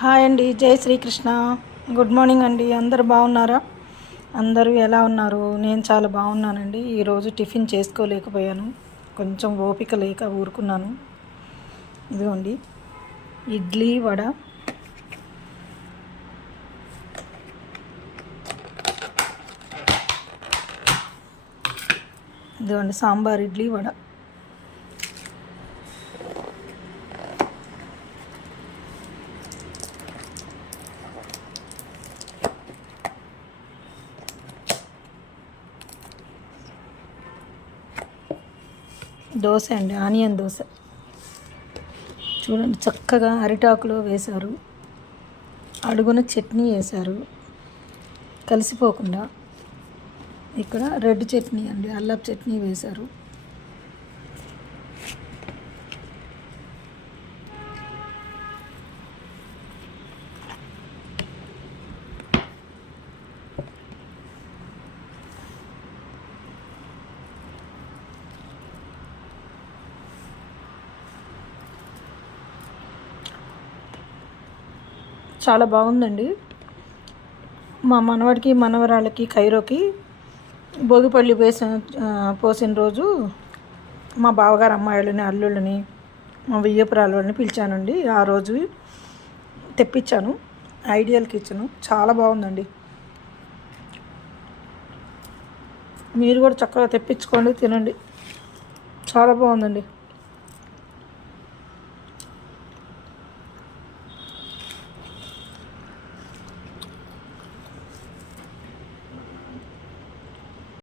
Hi అండి, జై Srikrishna. Good morning అండి. అందరు బాగున్నారా? అందరూ ఎలా ఉన్నారు? నేను చాలా బాగున్నానండి. ఈరోజు టిఫిన్ చేసుకోలేకపోయాను, కొంచెం ఓపిక లేక ఊరుకున్నాను. ఇదిగోండి ఇడ్లీ వడ, ఇదిగోండి సాంబార్, ఇడ్లీ వడ. దోశ అండి, ఆనియన్ దోశ. చూడండి చక్కగా అరిటాకులో వేశారు, అడుగున చట్నీ వేశారు కలిసిపోకుండా. ఇక్కడ రెడ్ చట్నీ అండి, అల్లపు చట్నీ వేశారు. చాలా బాగుందండి. మా మనవడికి మనవరాళ్ళకి కైరోకి భోగిపల్లి పోసిన రోజు మా బావగారు అమ్మాయిలని, అల్లుళ్ళని, మా వియ్యపురాళ్ళని పిలిచానండి. ఆ రోజు తెప్పించాను ఐడియల్ కిచెన్. చాలా బాగుందండి. మీరు కూడా చక్కగా తెప్పించుకోండి, తినండి. చాలా బాగుందండి.